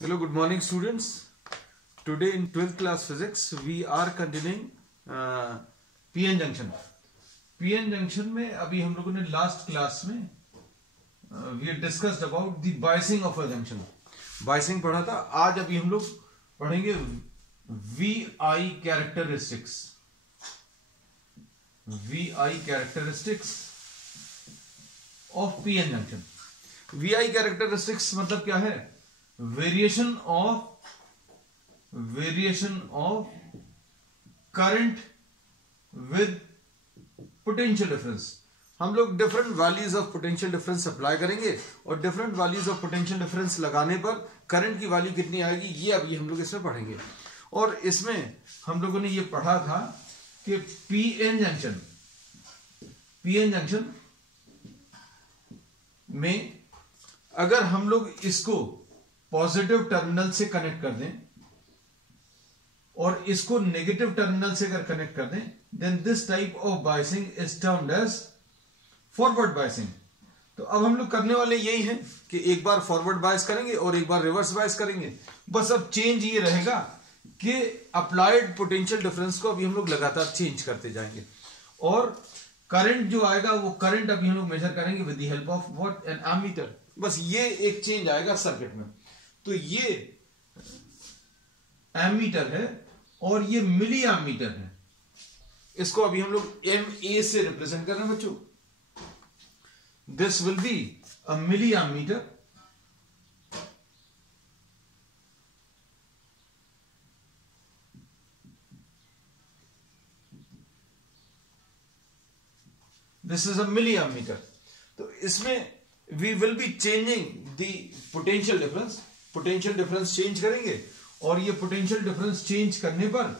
Hello, good morning students. Today in 12th class physics we are continuing PN junction. PN junction में अभी हम लोगों ने last class में we had discussed about the biasing of a junction. Biasing पढ़ा था. आज अभी हम लोग पढ़ेंगे VI characteristics. VI characteristics of PN junction. VI characteristics मतलब क्या है? Variation of current with potential difference. हम लोग different values of potential difference apply करेंगे और different values of potential difference लगाने पर current की वैल्यू कितनी आएगी ये अभी हम लोग इसमें पढ़ेंगे. और इसमें हम लोगों ने ये पढ़ा था कि PN जंक्शन में अगर हम लोग इसको पॉजिटिव टर्मिनल से कनेक्ट कर दें और इसको नेगेटिव टर्मिनल से अगर कनेक्ट कर दें then this type of biasing is termed as forward biasing. तो अब हम लोग करने वाले यही है कि एक बार फॉरवर्ड बायस करेंगे और एक बार रिवर्स बायस करेंगे. बस अब चेंज ये रहेगा कि अप्लाइड पोटेंशियल डिफरेंस को अभी हम लोग लगातार चेंज करते जाएंगे और करंट जो आएगा वो करंट अभी हम लोग मेजर करेंगे with the help of what an ammeter. बस ये एक चेंज आएगा सर्किट में. तो ये एमीटर है और ये मिली एमीटर है. इसको अभी हम लोग MA से रिप्रेजेंट कर रहे हैं बच्चों. This will be a milli ammeter. This is a milli ammeter. तो इसमें we will be changing the potential difference. Potential difference change करेंगे और ये पोटेंशियल डिफरेंस चेंज करने पर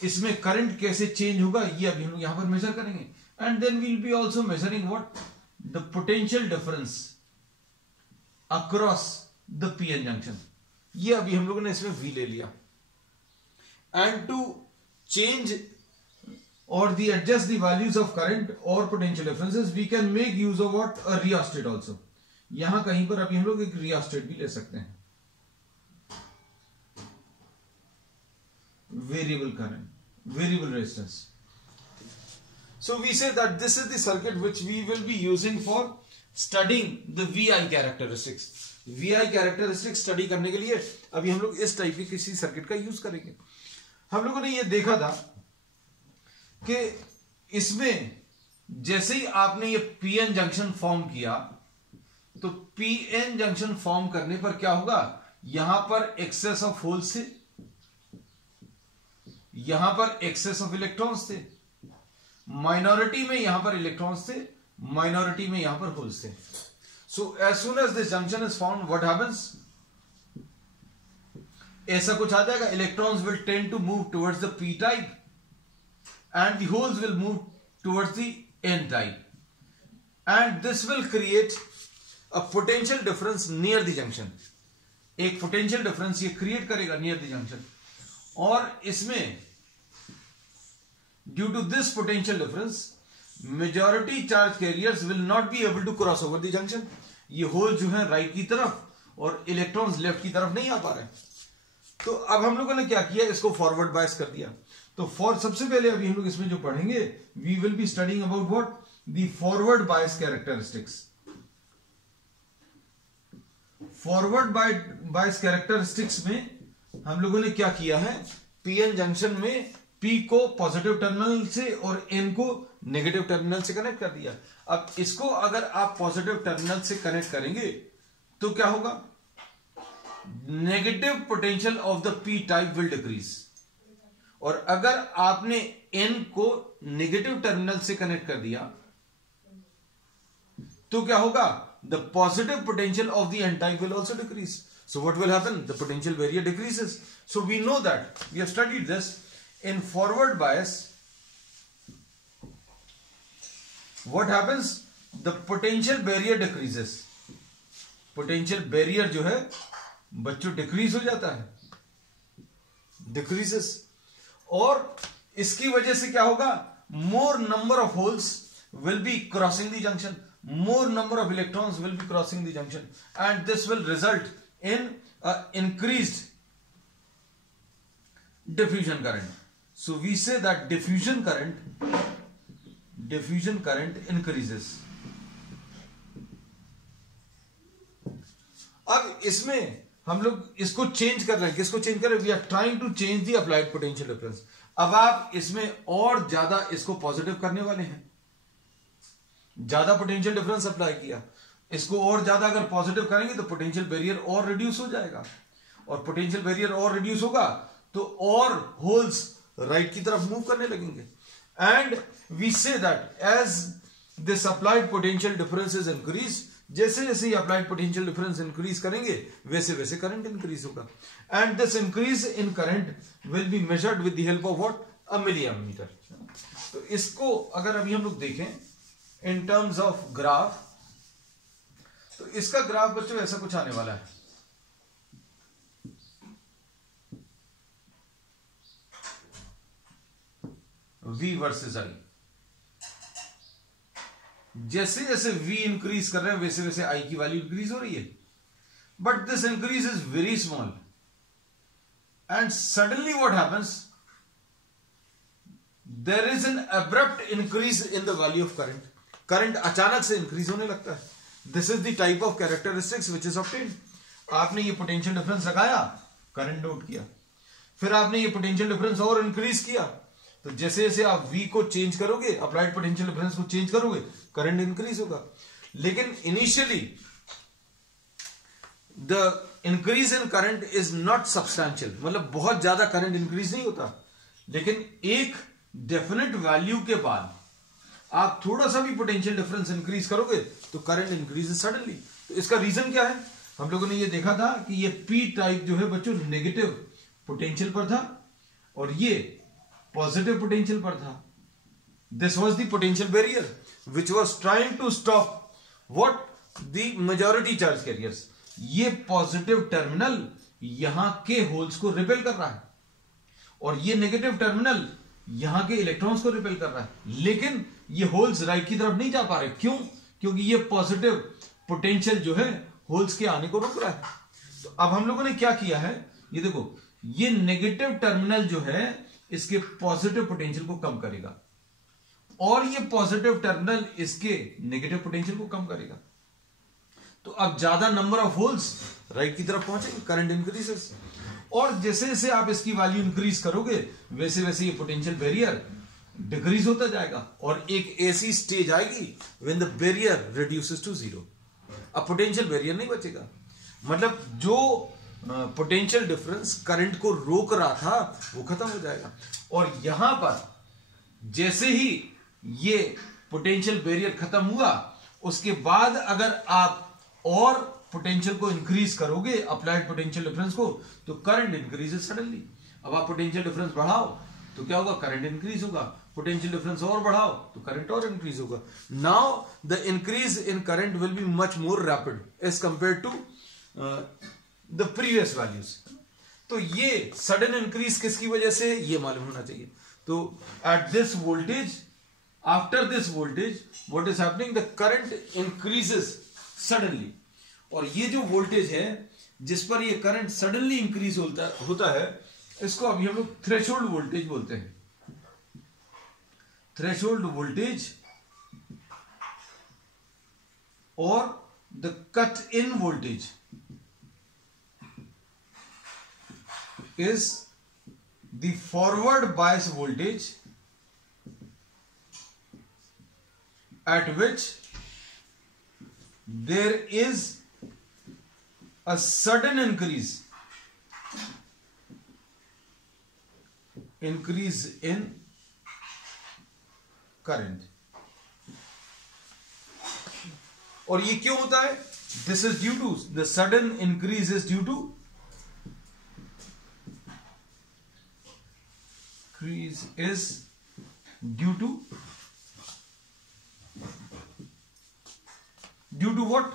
इसमें करंट कैसे चेंज होगा ये अभी हम लोग यहां पर मेजर करेंगे. And then will be also measuring what the potential difference across the PN junction. ये अभी हम लोगों ने इसमें V ले लिया. And to change or the adjust the values of current or potential differences we can make use of what a rheostat also. यहां कहीं पर अभी हम लोग एक rheostat भी ले सकते हैं. Variable current, variable resistance. So we say that this is the circuit which we will be using for studying the VI characteristics. VI characteristics study करने के लिए अभी हम लोग इस टाइप की किसी सर्किट का यूज करेंगे. हम लोगों ने ये देखा था कि इसमें जैसे ही आपने ये पीएन जंक्शन फॉर्म किया तो पीएन जंक्शन फॉर्म करने पर क्या होगा, यहां पर एक्सेस ऑफ होल्स थे, यहां पर एक्सेस ऑफ इलेक्ट्रॉन्स थे, माइनॉरिटी में यहां पर इलेक्ट्रॉन्स थे, माइनॉरिटी में यहां पर होल्स थे. So as soon as this junction is found what happens, ऐसा कुछ आ जाएगा. Electrons will tend to move towards the P type and the holes will move towards the N type, and this will create a potential difference near the junction. एक potential difference ये create करेगा near the junction और इसमें due to this potential difference majority charge carriers will not be able to cross over the junction. ये whole जो है right की तरफ और इलेक्ट्रॉन्स लेफ्ट की तरफ नहीं आ पा रहे. तो अब हम लोगों ने क्या किया, इसको फॉरवर्ड बायस कर दिया. तो सबसे पहले अभी हम लोग इसमें जो पढ़ेंगे we will be studying about what the forward bias characteristics. Forward bias characteristics में हम लोगों ने क्या किया है, पीएन जंक्शन में P को पॉजिटिव टर्मिनल से और N को नेगेटिव टर्मिनल से कनेक्ट कर दिया. अब इसको अगर आप पॉजिटिव टर्मिनल से कनेक्ट करेंगे तो क्या होगा, negative potential of the P type will decrease. और अगर आपने N को नेगेटिव टर्मिनल से कनेक्ट कर दिया तो क्या होगा, the positive potential of the N type will also decrease. So what will happen, the potential barrier decreases. So we know that we have studied this in forward bias. What happens, the potential barrier decreases. Potential barrier जो है बच्चों decrease हो जाता है, decreases. और इसकी वजह से क्या होगा, मोर number of holes will be crossing the junction, more number of electrons will be crossing the junction, and this will result in increased diffusion current. So we say that diffusion current increases. अब इसमें हम लोग इसको change कर रहे हैं. किसको change कर रहे हैं? We are trying to change the applied potential difference. अब आप इसमें और ज्यादा इसको पॉजिटिव करने वाले हैं. ज्यादा पोटेंशियल डिफरेंस अप्लाई किया, इसको और ज्यादा अगर पॉजिटिव करेंगे तो पोटेंशियल बैरियर और रिड्यूस हो जाएगा, और पोटेंशियल बैरियर और रिड्यूस होगा तो और होल्स राइट की तरफ मूव करने लगेंगे. And we say that as this applied potential difference is increase, जैसे जैसे अप्लाइड पोटेंशियल डिफरेंस इंक्रीज करेंगे वैसे वैसे करंट इंक्रीज होगा. And this increase in current will be measured with the help of what? A milliammeter. तो इसको अगर अभी हम लोग देखें इन टर्म्स ऑफ ग्राफ, तो इसका ग्राफ बच्चों ऐसा कुछ आने वाला है. V versus I. जैसे जैसे V इंक्रीज कर रहे हैं वैसे वैसे I की वैल्यू इंक्रीज हो रही है. But this increase is very small, and suddenly what happens? There is an abrupt increase in the value of current. Current अचानक से इंक्रीज होने लगता है. This is the type of characteristics which is obtained. आपने ये potential difference लगाया, current note किया, फिर आपने ये पोटेंशियल डिफरेंस और इंक्रीज किया, तो जैसे जैसे आप V को चेंज करोगे, अप्लाइड पोटेंशियल डिफरेंस को चेंज करोगे, करंट इंक्रीज होगा. लेकिन initially the increase in current is not substantial, मतलब बहुत ज्यादा करंट इंक्रीज नहीं होता. लेकिन एक डेफिनेट वैल्यू के बाद आप थोड़ा सा भी पोटेंशियल डिफरेंस इंक्रीज करोगे तो करंट इंक्रीज सडनली. तो इसका रीजन क्या है? हम लोगों ने ये देखा था कि ये P टाइप जो है बच्चों नेगेटिव पोटेंशियल पर था और ये पॉजिटिव पोटेंशियल पर था. This was the potential barrier which was trying to stop what? The majority charge carriers. ये पॉजिटिव टर्मिनल यहां के होल्स को रिपेल कर रहा है और ये नेगेटिव टर्मिनल यहां के इलेक्ट्रॉन्स को रिपेल कर रहा है. लेकिन ये होल्स राइट की तरफ नहीं जा पा रहे. क्यों? क्योंकि ये पॉजिटिव पोटेंशियल जो है होल्स के आने को रोक रहा है. तो अब हम लोगों ने क्या किया है, ये देखो, ये नेगेटिव टर्मिनल जो है इसके पॉजिटिव पोटेंशियल को कम करेगा और ये पॉजिटिव टर्मिनल इसके नेगेटिव पोटेंशियल को कम करेगा. तो अब ज्यादा नंबर ऑफ होल्स राइट की तरफ पहुंचेंगे, करंट इंक्रीजेस. और जैसे जैसे आप इसकी वैल्यू इंक्रीज करोगे वैसे वैसे ये पोटेंशियल बैरियर डिक्रीज होता जाएगा और एक ऐसी स्टेज आएगी when the barrier reduces to zero. अब पोटेंशियल बैरियर नहीं बचेगा. मतलब जो पोटेंशियल डिफरेंस करंट को रोक रहा था वो खत्म हो जाएगा. और यहां पर जैसे ही ये पोटेंशियल बैरियर खत्म हुआ उसके बाद अगर आप और पोटेंशियल को इंक्रीज करोगे, अप्लाइड पोटेंशियल डिफरेंस को, तो करंट इंक्रीजेस सडनली. अब आप पोटेंशियल डिफरेंस बढ़ाओ तो क्या होगा? करंट इंक्रीज होगा. पोटेंशियल डिफरेंस और बढ़ाओ तो करंट और इंक्रीज होगा. Now the increase in current will be much more rapid as compare to the previous values. तो ये सडन इंक्रीज किसकी वजह से, ये मालूम होना चाहिए. तो at this voltage, after this voltage, what is happening? The current increases suddenly. और ये जो वोल्टेज है जिस पर ये करंट सडनली इंक्रीज होता है, इसको अभी हम लोग थ्रेशोल्ड वोल्टेज बोलते हैं. थ्रेशोल्ड वोल्टेज और the cut in voltage is the forward bias voltage at which there is a sudden increase in current. और ये क्यों होता है? This is due to, the sudden increase is due to what?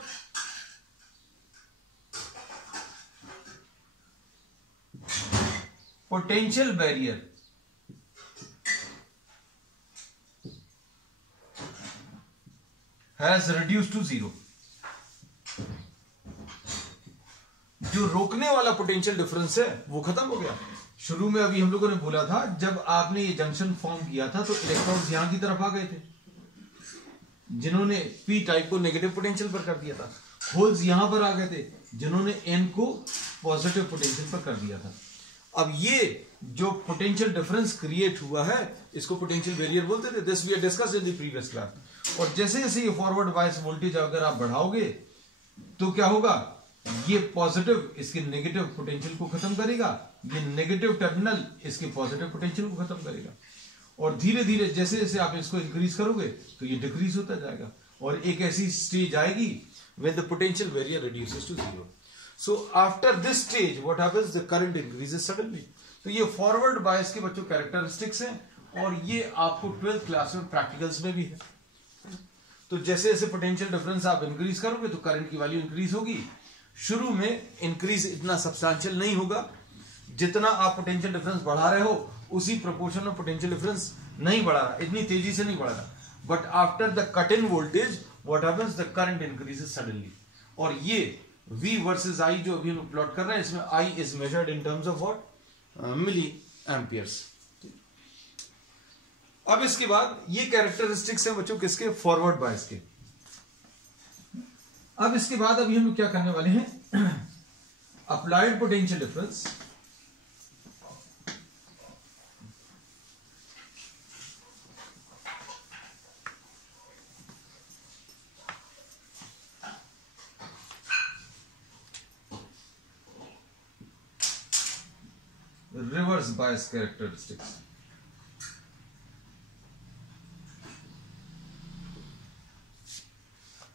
Potential barrier has reduced to zero. जो रोकने वाला potential difference है वो खत्म हो गया। शुरू में अभी हम लोगों ने बोला था जब आपने ये जंक्शन फॉर्म किया था तो इलेक्ट्रॉन्स यहां की तरफ आ गए थे, जिन्होंने पी टाइप को नेगेटिव पोटेंशियल पर कर दिया था। होल्स यहां पर आ गए थे जिन्होंने एन को पॉजिटिव पोटेंशियल पर कर दिया था। अब ये जो पोटेंशियल डिफरेंस क्रिएट हुआ है इसको पोटेंशियल बैरियर बोलते थे। This we have discussed in the previous class. और जैसे जैसे ये फॉरवर्ड बायस वोल्टेज अगर आप बढ़ाओगे तो क्या होगा, ये पॉजिटिव इसके नेगेटिव पोटेंशियल को खत्म करेगा, ये नेगेटिव टर्मिनल इसके पॉजिटिव पोटेंशियल को खत्म करेगा। और धीरे धीरे जैसे जैसे आप इसको इंक्रीज करोगे तो ये डिक्रीज होता जाएगा और एक ऐसी स्टेज आएगी when the potential barrier reduces to zero. So after this stage what happens, the current increases suddenly. तो ये फॉरवर्ड बायस के बच्चों कैरेक्टरिस्टिक्स हैं और ये आपको 12th क्लास में प्रैक्टिकल्स में भी है। तो जैसे जैसे पोटेंशियल डिफरेंस आप इंक्रीज करोगे तो करंट की वैल्यू इंक्रीज होगी। शुरू में इंक्रीज इतना सब्सटैंशियल नहीं होगा, जितना आप पोटेंशियल डिफरेंस बढ़ा रहे हो उसी प्रोपोर्शन में पोटेंशियल डिफरेंस नहीं बढ़ा रहा, इतनी तेजी से नहीं बढ़ा रहा। But after the cut in voltage what happens, the current increases suddenly. और ये V वर्सेस I जो अभी हम प्लॉट कर रहे हैं इसमें I is measured in terms of what, milli amperes. अब इसके बाद ये कैरेक्टरिस्टिक्स हैं बच्चों किसके, फॉरवर्ड बायस के। अब इसके बाद अभी हम क्या करने वाले हैं, applied potential difference reverse bias characteristics.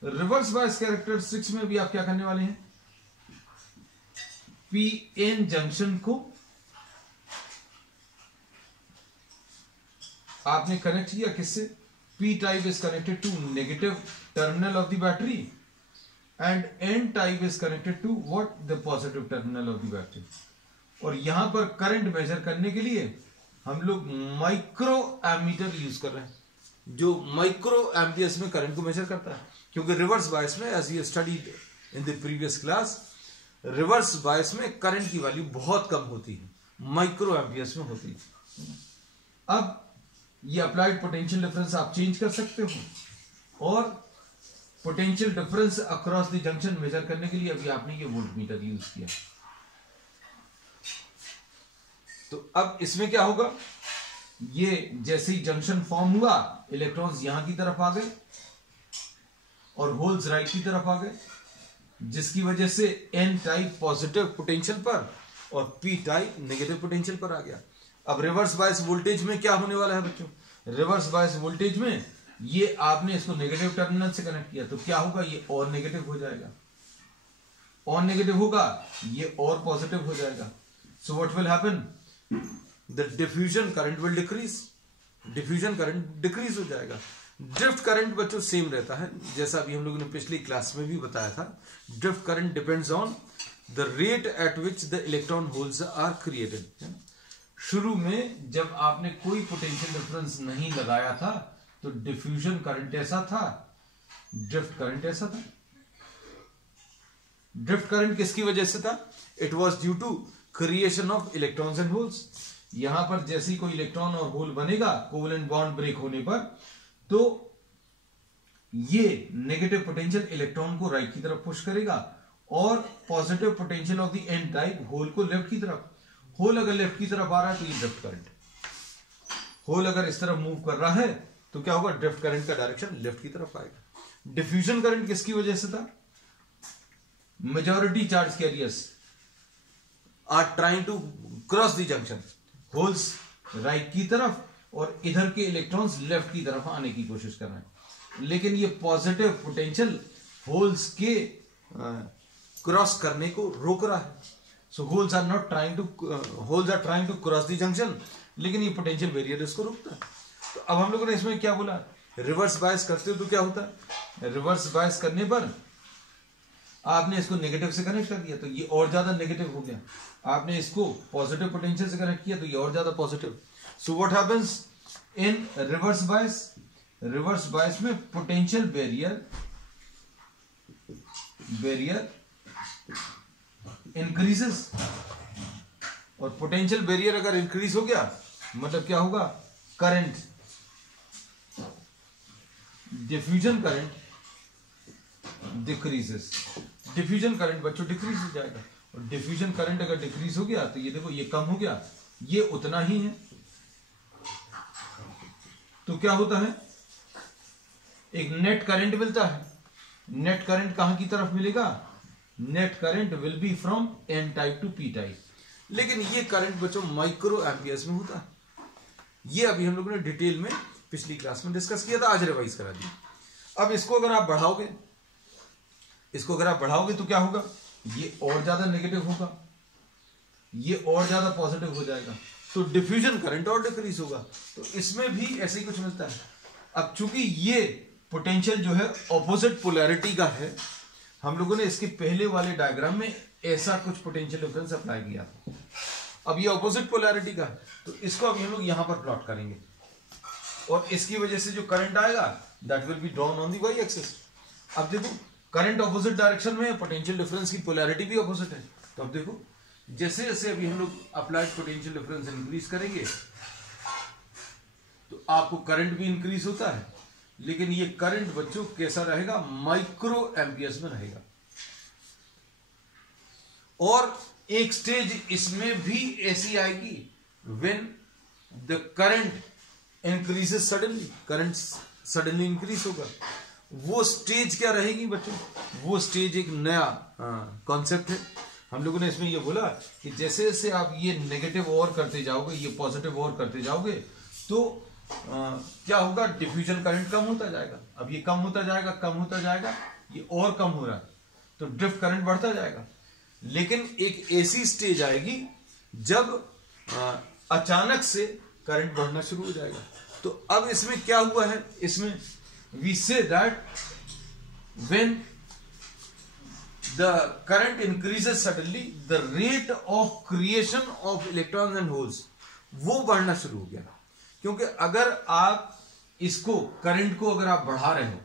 Reverse bias characteristics में भी आप क्या करने वाले हैं, पी एन जंक्शन को आपने कनेक्ट किया किससे, P type is connected to negative terminal of the battery and N type is connected to what, the positive terminal of the battery. और यहां पर करंट मेजर करने के लिए हम लोग माइक्रो एमीटर यूज कर रहे हैं, जो माइक्रो एम्पियर्स में करंट को मेजर करता है। क्योंकि रिवर्स बायस में, as you studied in the previous class, reverse bias में करंट की वैल्यू बहुत कम होती है, माइक्रो एम्पियर्स में होती है। अब ये अप्लाइड पोटेंशियल डिफरेंस आप चेंज कर सकते हो और potential difference across the junction measure करने के लिए अभी आपने ये वोल्टमीटर यूज किया। तो अब इसमें क्या होगा, ये जैसे ही जंक्शन फॉर्म हुआ इलेक्ट्रॉन्स यहां की तरफ आ गए और होल्स राइट की तरफ आ गए, जिसकी वजह से एन टाइप पॉजिटिव पोटेंशियल पर और पी टाइप नेगेटिव पोटेंशियल पर आ गया। अब रिवर्स बायस वोल्टेज में क्या होने वाला है बच्चों, रिवर्स बायस वोल्टेज में ये आपने इसको नेगेटिव टर्मिनल से कनेक्ट किया तो क्या होगा, ये और नेगेटिव हो जाएगा, और नेगेटिव होगा ये और पॉजिटिव हो जाएगा। सो what will happen, the diffusion current will decrease, diffusion current decrease हो जाएगा। ड्रिफ्ट करंट बच्चों सेम रहता है, जैसा अभी हम लोगों ने पिछली क्लास में भी बताया था। Drift current depends on the rate at which the electron holes are created. शुरू में जब आपने कोई पोटेंशियल डिफरेंस नहीं लगाया था तो डिफ्यूजन करंट ऐसा था, ड्रिफ्ट करंट ऐसा था। ड्रिफ्ट करंट किसकी वजह से था, it was due to creation of electrons and holes. यहां पर जैसे ही कोई इलेक्ट्रॉन और होल बनेगा कोवेलेंट बॉन्ड ब्रेक होने पर, तो ये नेगेटिव पोटेंशियल इलेक्ट्रॉन को राइट की तरफ पुश करेगा और positive potential of the N type hole को लेफ्ट की तरफ। होल अगर लेफ्ट की तरफ आ रहा है तो ये ड्रिफ्ट करंट, होल अगर इस तरफ मूव कर रहा है तो क्या होगा, ड्रिफ्ट करंट का डायरेक्शन लेफ्ट की तरफ आएगा। डिफ्यूजन करंट किसकी वजह से था, majority charge carriers are trying to cross the junction, holes right की तरफ और इधर के इलेक्ट्रॉन्स लेफ्ट की तरफ आने की कोशिश कर रहे हैं, लेकिन ये पॉजिटिव पोटेंशियल होल्स के क्रॉस करने को रोक रहा है। So holes are trying to cross the junction, लेकिन ये पोटेंशियल बैरियर इसको रोकता है। तो अब हम लोगों ने इसमें क्या बोला, रिवर्स बायस करते हो तो क्या होता है, रिवर्स बायस करने पर आपने इसको नेगेटिव से कनेक्ट कर दिया तो ये और ज्यादा नेगेटिव हो गया, आपने इसको पॉजिटिव पोटेंशियल से कनेक्ट किया तो ये और ज्यादा positive. So what happens in reverse bias, reverse bias में पोटेंशियल बैरियर इंक्रीजेस, और पोटेंशियल बैरियर अगर इंक्रीज हो गया मतलब क्या होगा, current, diffusion current decreases. Diffusion current बच्चों डिक्रीज हो जाएगा, और डिफ्यूजन करंट अगर डिक्रीज हो गया तो ये देखो ये कम हो गया, ये उतना ही है, तो क्या होता है, एक नेट करंट मिलता है। नेट करंट कहां की तरफ मिलेगा, net current will be from N type to P type. लेकिन ये करंट बच्चों माइक्रो एम्पियर्स में होता है। ये अभी हम लोगों ने डिटेल में पिछली क्लास में डिस्कस किया था, आज रिवाइज करा दिया। अब इसको अगर आप बढ़ाओगे, इसको अगर आप बढ़ाओगे तो क्या होगा, ये और ज्यादा नेगेटिव होगा, ये और ज्यादा पॉजिटिव हो जाएगा, तो डिफ्यूजन करंट और डिक्रीज होगा। तो इसमें भी ऐसे ही कुछ मिलता है। अब चूंकि ये पोटेंशियल जो है ऑपोजिट पोलैरिटी का है, हम लोगों ने इसके पहले वाले डायग्राम में ऐसा कुछ पोटेंशियल डिफरेंस अप्लाई किया था। अब ये ऑपोजिट पोलैरिटी का है, तो इसको अभी हम लोग यहां पर प्लॉट करेंगे, और इसकी वजह से जो करंट आएगा that will be drawn on the Y axis. अब देखो करंट ऑपोजिट डायरेक्शन में है, पोटेंशियल डिफरेंस की पोलैरिटी भी ऑपोजिट है। तो अब देखो जैसे जैसे अभी हम लोग अप्लाइड पोटेंशियल डिफरेंस इंक्रीज करेंगे तो आपको करंट भी इंक्रीज होता है, लेकिन ये करंट बच्चों कैसा रहेगा, माइक्रो एम्पियर्स में रहेगा। और एक स्टेज इसमें भी ऐसी आएगी when the current increases suddenly, current suddenly increase होगा। वो स्टेज क्या रहेगी बच्चों, वो स्टेज एक नया कॉन्सेप्ट है। हम लोगों ने इसमें ये बोला कि जैसे जैसे आप ये नेगेटिव और करते जाओगे, ये पॉजिटिव और करते जाओगे, तो क्या होगा, डिफ्यूजन करंट कम होता जाएगा। अब ये कम होता जाएगा, कम होता जाएगा, ये और कम हो रहा है, तो ड्रिफ्ट करंट बढ़ता जाएगा। लेकिन एक ऐसी स्टेज आएगी जब अचानक से करंट बढ़ना शुरू हो जाएगा। तो अब इसमें क्या हुआ है, इसमें we say that when the current increases suddenly, the rate of creation of electrons and holes वो बढ़ना शुरू हो गया। क्योंकि अगर आप इसको करंट को अगर आप बढ़ा रहे हो,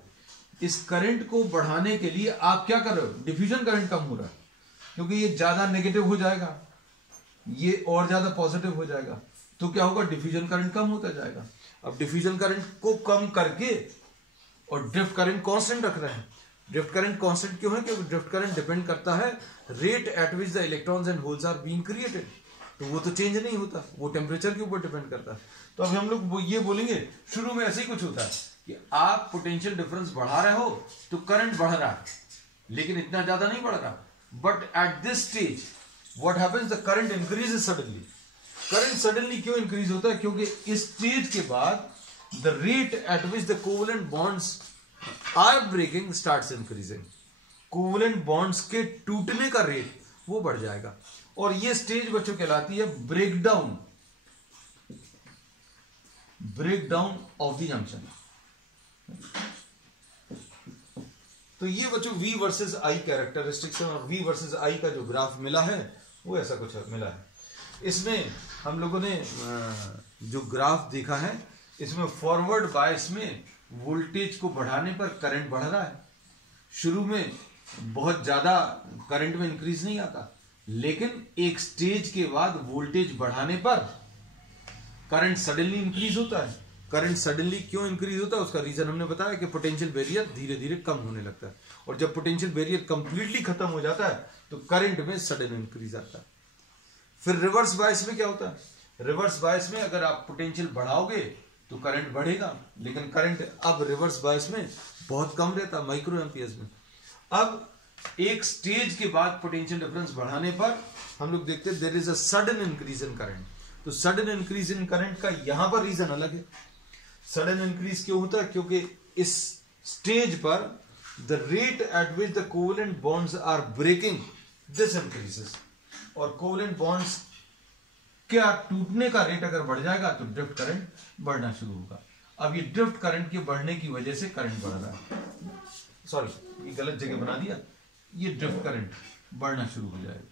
इस करंट को बढ़ाने के लिए आप क्या कर रहे हो, डिफ्यूजन करंट कम हो रहा है, क्योंकि ये ज्यादा नेगेटिव हो जाएगा, ये और ज्यादा पॉजिटिव हो जाएगा, तो क्या होगा, डिफ्यूजन करंट कम होता जाएगा। अब डिफ्यूजन करंट को कम करके और ड्रिफ्ट करंट कांस्टेंट रख रहे हैं। ड्रिफ्ट करंट कांस्टेंट क्यों है, क्योंकि ड्रिफ्ट करंट डिपेंड करता है rate at which the electrons and holes are being created, तो वो तो चेंज नहीं होता, वो टेम्परेचर के ऊपर डिपेंड करता है। तो अभी हम लोग ये बोलेंगे, शुरू में ऐसे ही कुछ होता है कि आप पोटेंशियल डिफरेंस बढ़ा रहे हो तो करंट बढ़ रहा है, लेकिन इतना ज्यादा नहीं बढ़ रहा। But at this stage what happens, the current increases suddenly. Current suddenly क्यों इंक्रीज होता है, क्योंकि इस स्टेज के बाद the rate at which the covalent bonds are breaking starts increasing. Covalent bonds के टूटने का रेट वो बढ़ जाएगा, और ये स्टेज बच्चों कहलाती है breakdown, breakdown of the junction. तो ये बच्चों V वर्सेस I कैरेक्टरिस्टिक्स है, और V वर्सेस I का जो ग्राफ मिला है वो ऐसा कुछ मिला है। इसमें हम लोगों ने जो ग्राफ देखा है, इसमें फॉरवर्ड बायस में वोल्टेज को बढ़ाने पर करंट बढ़ रहा है। शुरू में बहुत ज्यादा करंट में इंक्रीज नहीं आता, लेकिन एक स्टेज के बाद वोल्टेज बढ़ाने पर करंट सडनली इंक्रीज होता है। करंट सडनली क्यों इंक्रीज होता है, उसका रीजन हमने बताया कि पोटेंशियल बैरियर धीरे धीरे कम होने लगता है, और जब पोटेंशियल बैरियर कंप्लीटली खत्म हो जाता है तो करंट में सडन इंक्रीज आता है। फिर रिवर्स बायस में क्या होता है, रिवर्स बायस में अगर आप पोटेंशियल बढ़ाओगे तो करंट बढ़ेगा, लेकिन करंट अब रिवर्स बायस में बहुत कम रहता, माइक्रो एम्पियर्स में। अब एक स्टेज के बाद पोटेंशियल डिफरेंस बढ़ाने पर हम लोग देखते हैं there is a sudden increase in current. तो सडन इंक्रीज इन करंट का यहां पर रीजन अलग है। सडन इंक्रीज क्यों होता है, क्योंकि इस स्टेज पर the rate at which the covalent bonds are breaking this increases, और कोवेलेंट बॉन्ड्स क्या टूटने का रेट अगर बढ़ जाएगा तो ड्रिफ्ट करंट बढ़ना शुरू होगा। अब ये ड्रिफ्ट करंट के बढ़ने की वजह से करंट बढ़ रहा है, सॉरी ये गलत जगह बना दिया, ये ड्रिफ्ट करंट बढ़ना शुरू हो जाएगा।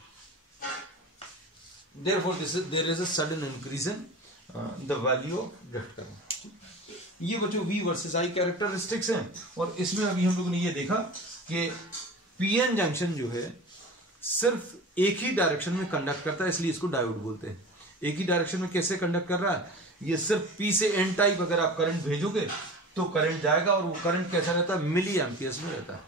Therefore, there is a sudden increase in the value of drift current. ये बच्चों V वर्सेस I कैरेक्टरिस्टिक्स हैं, और इसमें अभी हम लोगों ने ये देखा कि पीएन जंक्शन जो है सिर्फ एक ही डायरेक्शन में कंडक्ट करता है, इसलिए इसको डायोड बोलते हैं। एक ही डायरेक्शन में कैसे कंडक्ट कर रहा है, ये सिर्फ पी से एन टाइप अगर आप करंट भेजोगे तो करंट जाएगा, और वो करंट कैसा रहता है, मिली एम्पियर्स में रहता है।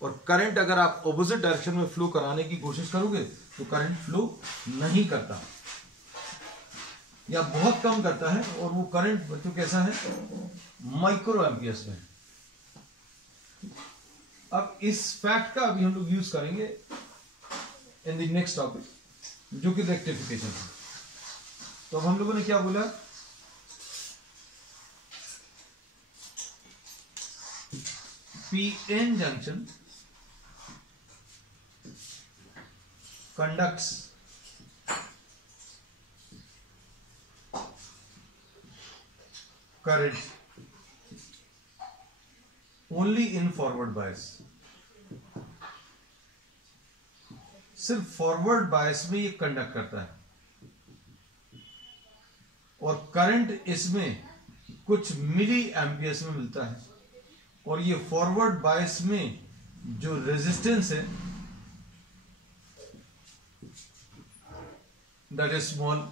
और करंट अगर आप ऑपोजिट डायरेक्शन में फ्लो कराने की कोशिश करोगे तो करंट फ्लो नहीं करता या बहुत कम करता है, और वो करंट बच्चों कैसा है, माइक्रो एम्पियर्स में। अब इस फैक्ट का अभी हम लोग यूज करेंगे इन द नेक्स्ट टॉपिक, जो कि रेक्टिफिकेशन है। तो अब हम लोगों ने क्या बोला, PN junction conducts current only in forward bias। सिर्फ फॉरवर्ड बायस में ये कंडक्ट करता है, और करंट इसमें कुछ मिली एम्पियर्स में मिलता है, और ये फॉरवर्ड बायस में जो रेजिस्टेंस है दैट इज स्मॉल,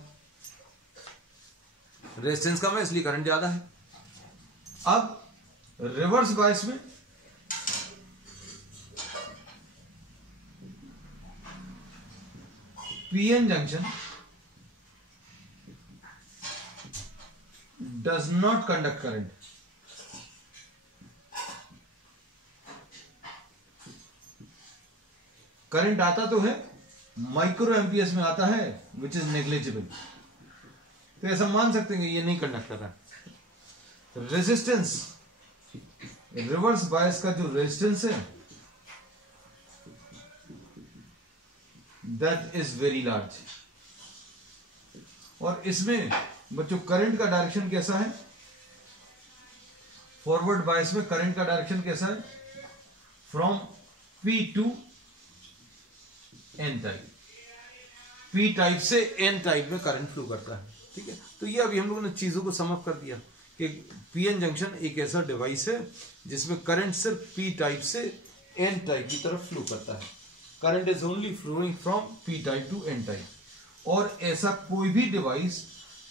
रेजिस्टेंस कम है इसलिए करंट ज्यादा है। अब रिवर्स बायस में PN junction does not conduct current. Current आता तो है, माइक्रो एम्पियर्स में आता है, विच इज नेग्लिजिबल। तो ऐसा मान सकते हैं कि ये नहीं कंडक्ट कर रहा। रेजिस्टेंस, रिवर्स बायस का जो रेजिस्टेंस है दैट इज वेरी लार्ज, और इसमें बच्चों करंट का डायरेक्शन कैसा है, फॉरवर्ड बायस में करंट का डायरेक्शन कैसा है, from P to N type, P type से एन टाइप में करंट फ्लो करता है। ठीक है, तो ये अभी हम लोगों ने चीजों को सम अप कर दिया कि पीएन जंक्शन एक ऐसा डिवाइस है जिसमें करंट सिर्फ पी टाइप से एन टाइप की तरफ फ्लो करता है। Current is only flowing from P type to N type. और ऐसा कोई भी डिवाइस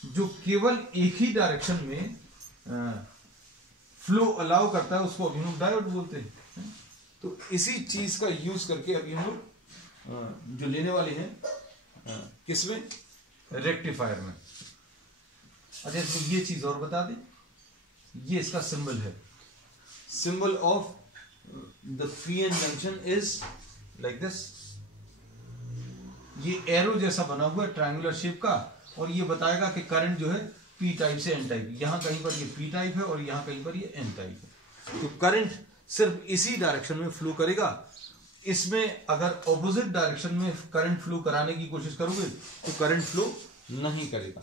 जो केवल एक ही डायरेक्शन में फ्लो अलाउ करता है उसको अभी हम डायोड बोलते हैं। तो इसी चीज का यूज करके अभी हम लोग जो लेने वाले हैं किसमें, रेक्टिफायर में। अच्छा, इसमें ये चीज और बता दें, ये इसका सिंबल है, symbol of the PN junction is like this. ये एरो जैसा बना हुआ है ट्रायंगुलर शेप का, और ये बताएगा कि करंट जो है पी टाइप से एन टाइप, यहां कहीं पर ये पी टाइप है और यहां कहीं पर ये एन टाइप है। तो करंट सिर्फ इसी डायरेक्शन में फ्लो करेगा। इसमें अगर ऑपोजिट डायरेक्शन में करंट फ्लो कराने की कोशिश करोगे तो करंट फ्लो नहीं करेगा।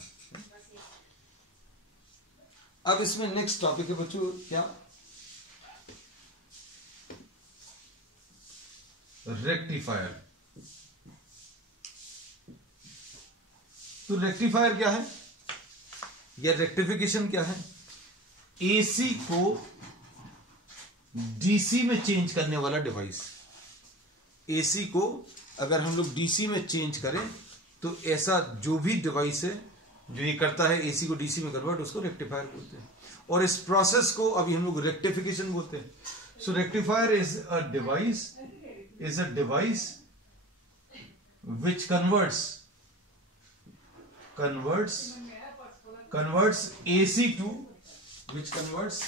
अब इसमें नेक्स्ट टॉपिक है बच्चों क्या, रेक्टिफायर। तो रेक्टिफायर क्या है या रेक्टिफिकेशन क्या है, एसी को डीसी में चेंज करने वाला डिवाइस। एसी को अगर हम लोग डीसी में चेंज करें तो ऐसा जो भी डिवाइस है जो ये करता है एसी को डीसी में कन्वर्ट, उसको रेक्टिफायर बोलते हैं। और इस प्रोसेस को अभी हम लोग रेक्टिफिकेशन बोलते हैं। So rectifier is a device which converts AC to which converts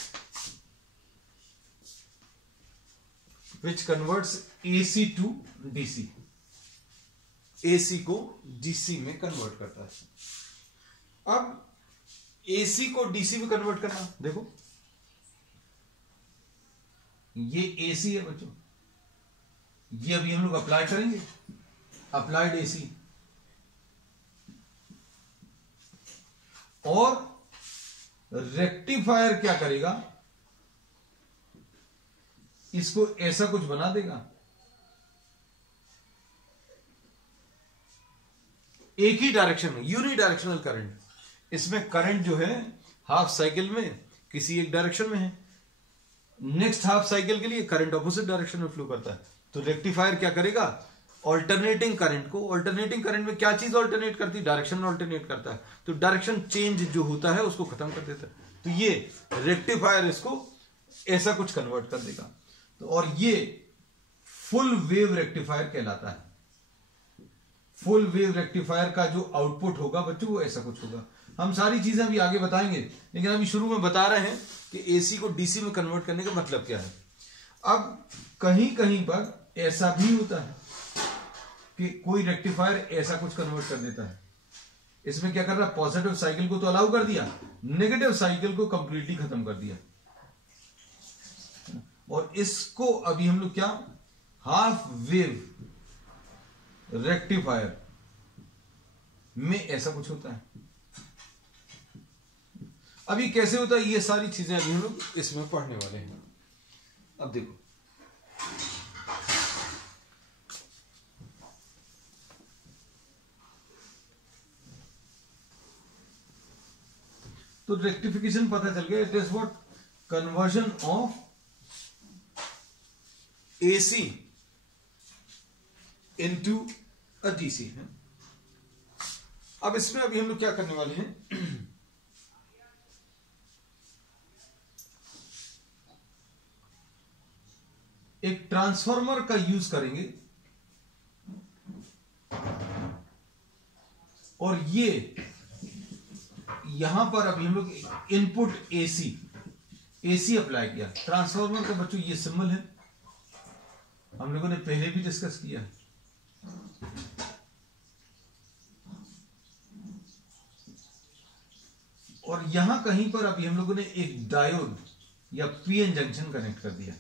AC to DC, AC को DC में कन्वर्ट करता है। अब AC को DC में कन्वर्ट करना, देखो ये AC है बच्चों, ये अभी हम लोग अप्लाई करेंगे, अप्लाइड AC। और रेक्टिफायर क्या करेगा, इसको ऐसा कुछ बना देगा, एक ही डायरेक्शन में, यूनिडायरेक्शनल करंट। इसमें करंट जो है हाफ साइकिल में किसी एक डायरेक्शन में है, नेक्स्ट हाफ साइकिल के लिए करंट ऑपोजिट डायरेक्शन में फ्लो करता है। तो रेक्टिफायर क्या करेगा, ऑल्टरनेटिंग करंट में क्या चीज ऑल्टरनेट करती है? डायरेक्शन ऑल्टरनेट करता है, तो डायरेक्शन चेंज जो होता है उसको खत्म कर देता है। तो ये रेक्टिफायर इसको ऐसा कुछ कन्वर्ट कर देगा। तो और ये फुल वेव रेक्टिफायर कहलाता है। फुल वेव रेक्टिफायर का जो आउटपुट होगा बच्चों वो ऐसा कुछ होगा। हम सारी चीजें अभी आगे बताएंगे, लेकिन अभी शुरू में बता रहे हैं कि एसी को डीसी में कन्वर्ट करने का मतलब क्या है। अब कहीं कहीं पर ऐसा भी होता है कि कोई रेक्टिफायर ऐसा कुछ कन्वर्ट कर देता है। इसमें क्या कर रहा है? पॉजिटिव साइकिल को तो अलाउ कर दिया, नेगेटिव साइकिल को कंप्लीटली खत्म कर दिया। और इसको अभी हम लोग क्या, हाफ वेव रेक्टिफायर में ऐसा कुछ होता है। अभी कैसे होता है ये सारी चीजें अभी हम लोग इसमें पढ़ने वाले हैं। अब देखो, तो रेक्टिफिकेशन पता चल गया। It is what? Conversion of AC into a DC है। अब इसमें अभी हम लोग क्या करने वाले हैं, एक ट्रांसफार्मर का यूज करेंगे और ये यहां पर अभी हम लोग इनपुट एसी अप्लाई किया। ट्रांसफार्मर का बच्चों ये सिंबल है, हम लोगों ने पहले भी डिस्कस किया। और यहां कहीं पर अभी हम लोगों ने एक डायोड या पीएन जंक्शन कनेक्ट कर दिया।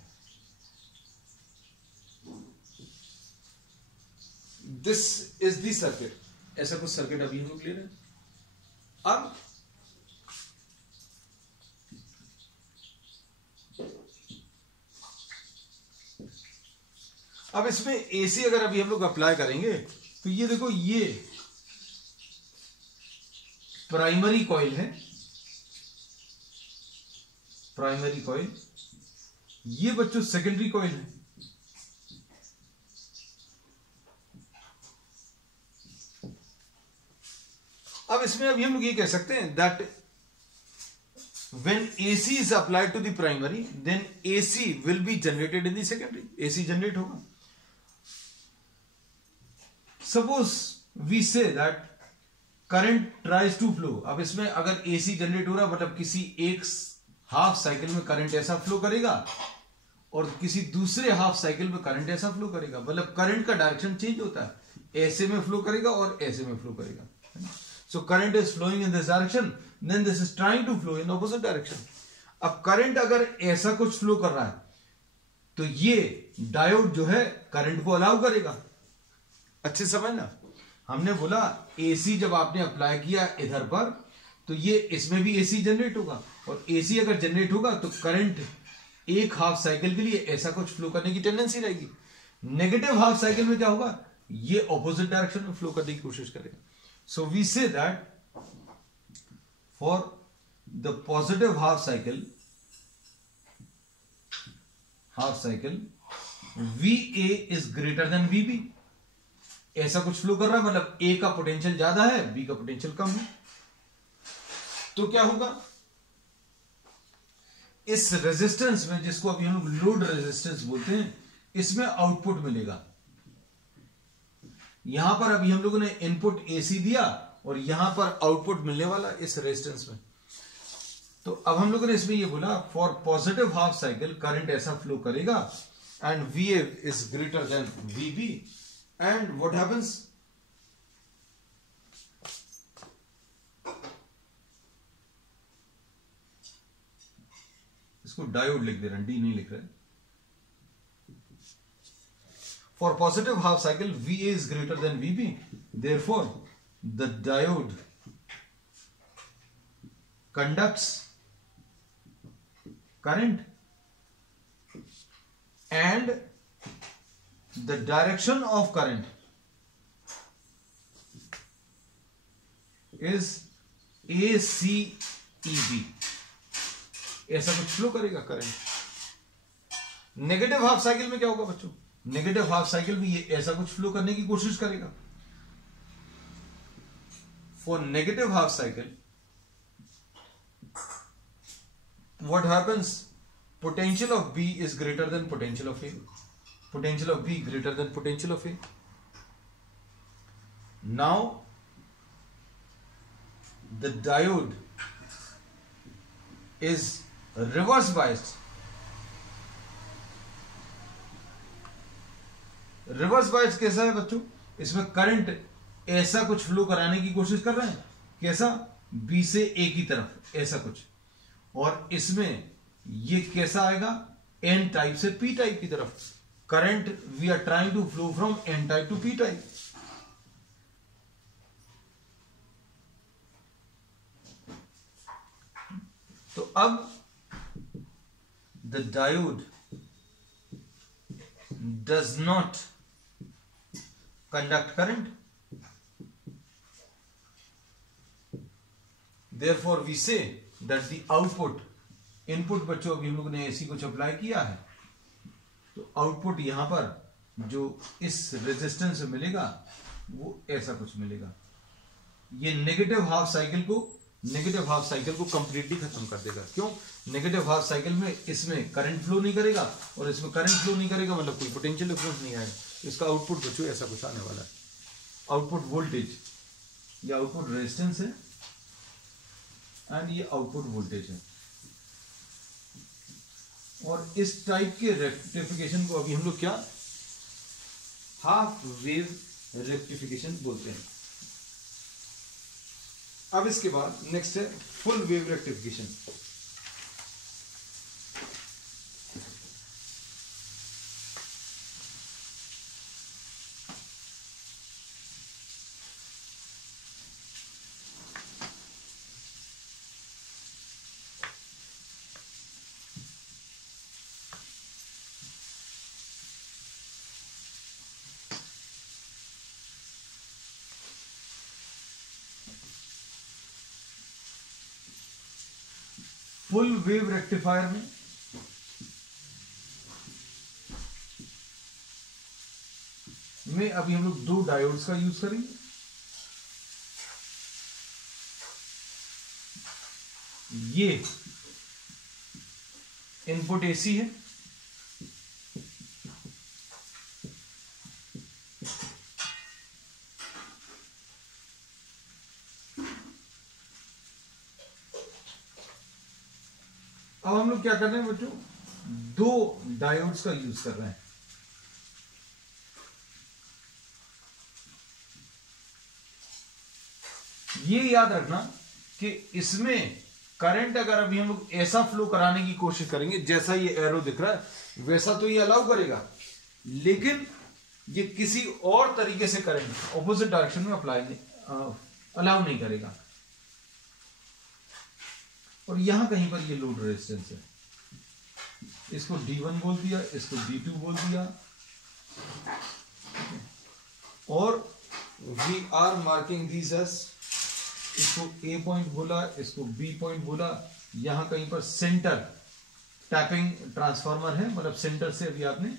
This is the circuit. ऐसा कुछ सर्किट अभी हम लोग ले रहे हैं। अब इसमें एसी अगर अभी हम लोग अप्लाई करेंगे तो ये देखो, ये प्राइमरी कॉइल है, प्राइमरी कॉइल। ये बच्चों सेकेंडरी कॉइल है। अब इसमें अभी हम लोग ये कह सकते हैं that when AC is applied to the primary, then AC will be generated in the secondary. AC generate होगा। Suppose we say that current tries to flow. अब इसमें अगर AC जनरेट हो रहा मतलब किसी एक हाफ साइकिल में करंट ऐसा फ्लो करेगा और किसी दूसरे हाफ साइकिल में करंट ऐसा फ्लो करेगा, मतलब करंट का डायरेक्शन चेंज होता है, ऐसे में फ्लो करेगा और ऐसे में फ्लो करेगा। So current is flowing in this direction, then this is trying to flow in opposite direction. अब करंट अगर ऐसा कुछ फ्लो कर रहा है तो ये डायोड जो है करंट को अलाउ करेगा। अच्छे समझना, हमने बोला एसी जब आपने अप्लाई किया इधर पर तो ये इसमें भी एसी जनरेट होगा, और एसी अगर जनरेट होगा तो करंट एक हाफ साइकिल के लिए ऐसा कुछ फ्लो करने की टेंडेंसी रहेगी। नेगेटिव हाफ साइकिल में क्या होगा, ये ऑपोजिट डायरेक्शन में फ्लो करने की कोशिश करेगा। So we say that for the positive half cycle, VA is greater than VB. ऐसा कुछ फ्लो कर रहा है मतलब A का पोटेंशियल ज्यादा है, B का पोटेंशियल कम है। तो क्या होगा, इस रेजिस्टेंस में, जिसको अभी हम लोग लोड रेजिस्टेंस बोलते हैं, इसमें आउटपुट मिलेगा। यहां पर अभी हम लोगों ने इनपुट एसी दिया और यहां पर आउटपुट मिलने वाला इस रेजिस्टेंस में। तो अब हम लोगों ने इसमें ये बोला for positive half cycle current ऐसा फ्लो करेगा and VA is greater then VB and what happens, इसको डायोड लिख दे रहे हैं, डी नहीं लिख रहे हैं। For positive half cycle, VA is greater than VB. Therefore, the diode conducts current and the direction of current is ACEB. ऐसा कुछ फ्लो करेगा करंट। नेगेटिव हाफ साइकिल में क्या होगा बच्चों, नेगेटिव हाफ साइकिल भी ये ऐसा कुछ फ्लो करने की कोशिश करेगा. For negative half cycle what happens, potential of B is greater than potential of A, potential of B greater than potential of A. Now the diode is reverse biased. Reverse bias कैसा है बच्चों? इसमें current ऐसा कुछ flow कराने की कोशिश कर रहे हैं. कैसा? बी से ए की तरफ ऐसा कुछ. और इसमें ये कैसा आएगा? एन टाइप से पी टाइप की तरफ. Current we are trying to flow from N type to P type. तो अब the diode does not conduct current, therefore we say that the output, input बच्चों अभी हम लोग ने एसी कुछ अप्लाई किया है, तो आउटपुट यहां पर जो इस रेजिस्टेंस से मिलेगा वो ऐसा कुछ मिलेगा. ये नेगेटिव हाफ साइकिल को कंप्लीटली खत्म कर देगा. क्यों? नेगेटिव हाफ साइकिल में इसमें करंट फ्लो नहीं करेगा, और इसमें करंट फ्लो नहीं करेगा मतलब कोई पोटेंशियल डिफरेंस नहीं आएगा. इसका आउटपुट बच्चों ऐसा कुछ आने वाला है. आउटपुट वोल्टेज, ये आउटपुट रेजिस्टेंस है एंड ये आउटपुट वोल्टेज है. और इस टाइप के रेक्टिफिकेशन को अभी हम लोग क्या हाफ वेव रेक्टिफिकेशन बोलते हैं. अब इसके बाद नेक्स्ट है full wave rectification. Full wave rectifier में अभी हम लोग दो डायोड्स का यूज करेंगे. ये इनपुट एसी है, अब हम लोग क्या कर रहे हैं बच्चों? दो डायोड्स का यूज कर रहे हैं. ये याद रखना कि इसमें करंट अगर अभी हम लोग ऐसा फ्लो कराने की कोशिश करेंगे जैसा ये एरो दिख रहा है वैसा तो ये अलाउ करेगा, लेकिन ये किसी और तरीके से करंट ऑपोजिट डायरेक्शन में अलाउ नहीं करेगा. और यहां कहीं पर ये लोड रेजिस्टेंस है, इसको D1 बोल दिया, इसको D2 बोल दिया, और we are marking these as, इसको A पॉइंट बोला, इसको B पॉइंट बोला. यहां कहीं पर सेंटर टैपिंग ट्रांसफार्मर है, मतलब सेंटर से अभी आपने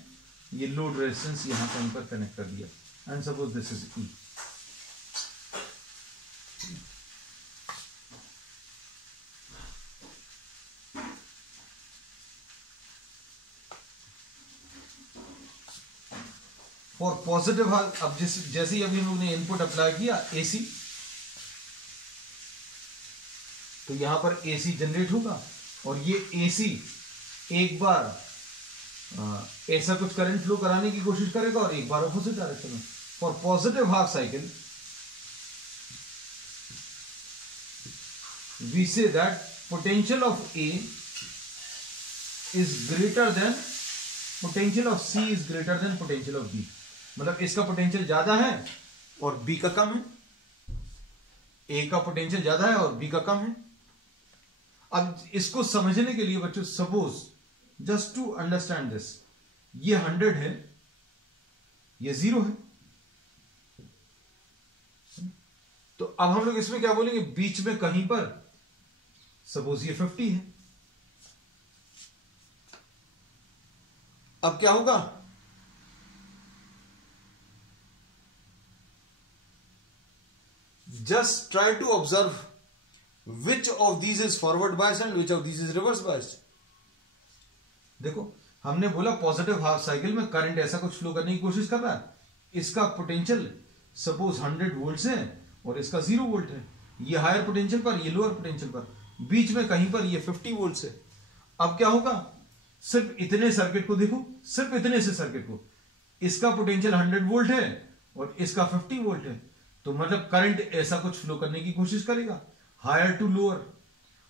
ये लोड रेजिस्टेंस यहां कहीं पर कनेक्ट कर दिया. And suppose this is E. और पॉजिटिव हाल, अब जैसे ही अभी हम लोग ने इनपुट अप्लाई किया एसी, तो यहां पर एसी जनरेट होगा, और ये एसी एक बार ऐसा कुछ करंट फ्लो कराने की कोशिश करेगा और एक बार ऑपोजिट डायरेक्शन में. For positive half cycle we say that potential of A is greater than potential of C is greater than potential of B. मतलब इसका पोटेंशियल ज्यादा है और बी का कम है, ए का पोटेंशियल ज्यादा है और बी का कम है. अब इसको समझने के लिए बच्चों, suppose just to understand this, ये 100 है, ये 0 है, तो अब हम लोग इसमें क्या बोलेंगे? बीच में कहीं पर सपोज ये 50 है. अब क्या होगा? just try to observe which of these is forward biased and which of these is reverse biased. देखो हमने बोला पॉजिटिव हाफ साइकिल में करंट ऐसा कुछ फ्लो करने की कोशिश कर रहा है, इसका पोटेंशियल सपोज 100 वोल्ट है और इसका 0 वोल्ट है, ये हायर पोटेंशियल पर, ये लोअर पोटेंशियल पर, बीच में कहीं पर ये 50 वोल्ट है. अब क्या होगा, सिर्फ इतने सर्किट को देखो, सिर्फ इतने से सर्किट को, इसका पोटेंशियल 100 वोल्ट है और इसका 50 वोल्ट है, तो मतलब करंट ऐसा कुछ फ्लो करने की कोशिश करेगा, higher to lower.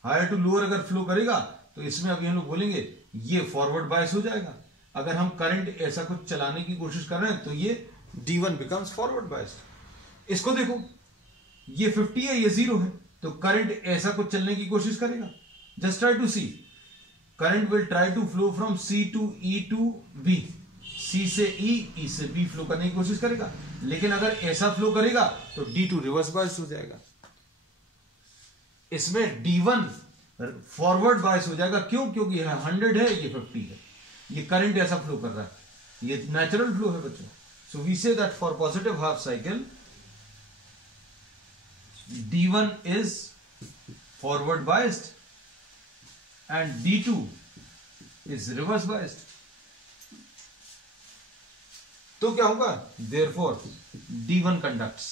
Higher to lower अगर फ्लो करेगा तो इसमें अभी हम लोग बोलेंगे ये फॉरवर्ड बायस हो जाएगा. अगर हम करंट ऐसा कुछ चलाने की कोशिश कर रहे हैं तो ये D1 बिकम्स फॉरवर्ड बायस. इसको देखो, ये 50 है, ये 0 है, तो करंट ऐसा कुछ चलने की कोशिश करेगा. Just try to see, current will try to flow from C to E to B, C से E से B फ्लो करने की कोशिश करेगा. लेकिन अगर ऐसा फ्लो करेगा तो D2 रिवर्स बायस हो जाएगा. इसमें D1 फॉरवर्ड बायस हो जाएगा. क्यों? क्योंकि यह 100 है, ये 50 है, ये करंट ऐसा फ्लो कर रहा है, ये नेचुरल फ्लो है बच्चों. So we say that for positive half cycle D1 is forward biased and D2 is reverse biased. तो क्या होगा, therefore D1 conducts,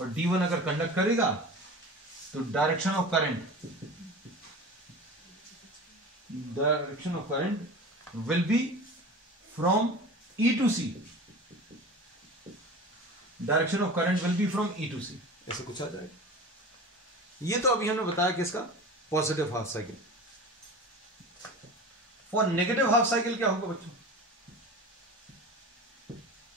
और D1 अगर कंडक्ट करेगा तो direction of current will be from E to C. Direction of current will be from E to C, ऐसे कुछ आ जाएगा. ये तो अभी हमने बताया किसका, positive half cycle. For negative half cycle क्या होगा बच्चों,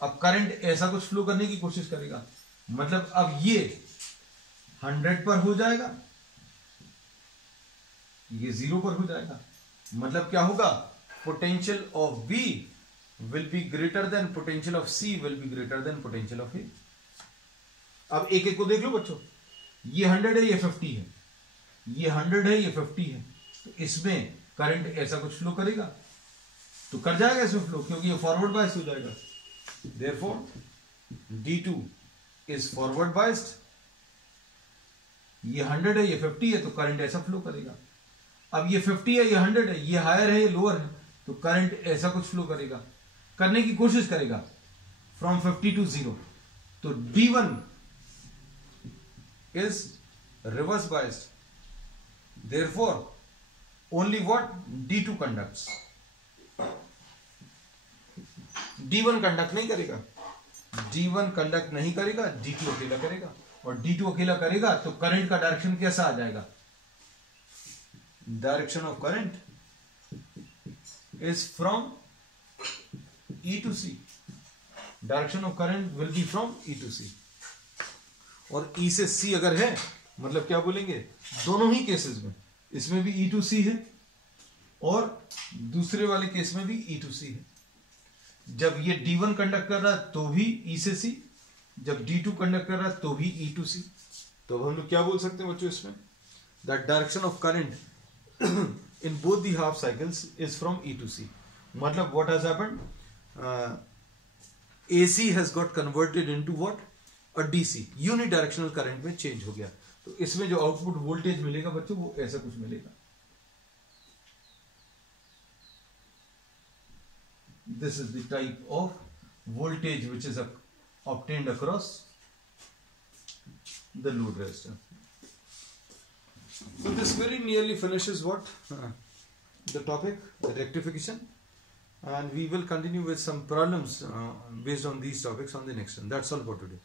अब करंट ऐसा कुछ फ्लो करने की कोशिश करेगा, मतलब अब ये 100 पर हो जाएगा, ये 0 पर हो जाएगा. मतलब क्या होगा, potential of B will be greater than potential of C will be greater than potential of A. अब एक एक को देख लो बच्चों, ये 100 है, ये 50 है, ये 100 है, ये 50 है, तो इसमें करंट ऐसा कुछ फ्लो करेगा तो कर जाएगा इसमें फ्लो, क्योंकि ये फॉरवर्ड बायस हो जाएगा. Therefore D2 is forward biased. ये 100 है, ये 50 है, तो करंट ऐसा फ्लो करेगा. अब ये 50 है, ये 100 है, ये हायर है, ये लोअर है, तो करंट ऐसा कुछ फ्लो करेगा, करने की कोशिश करेगा फ्रॉम 50 टू 0. तो D1 is reverse biased. Therefore only what, D2 conducts. D1 conduct नहीं करेगा, D1 कंडक्ट नहीं करेगा, D2 अकेला करेगा, और D2 अकेला करेगा तो करंट का डायरेक्शन कैसा आ जाएगा, direction of current is from E to C. Direction of current will be from E to C. और E से C अगर है, मतलब क्या बोलेंगे, दोनों ही केसेस में, इसमें भी E to C है और दूसरे वाले केस में भी E to C है. जब ये D1 कंडक्ट कर रहा है तो भी E से C, जब D2 कंडक्ट कर रहा है तो भी E to C. तो हम लोग क्या बोल सकते हैं बच्चों इसमें, that direction of current in both the half cycles is from E to C. मतलब what has happened, AC has got converted into what, a DC, unidirectional current में change हो गया. तो इसमें जो आउटपुट वोल्टेज मिलेगा बच्चों वो ऐसा कुछ मिलेगा. This is the type of voltage which is obtained across the load resistor. So this very nearly finishes what, the topic, the rectification, and we will continue with some problems based on these topics on the next one. That's all for today.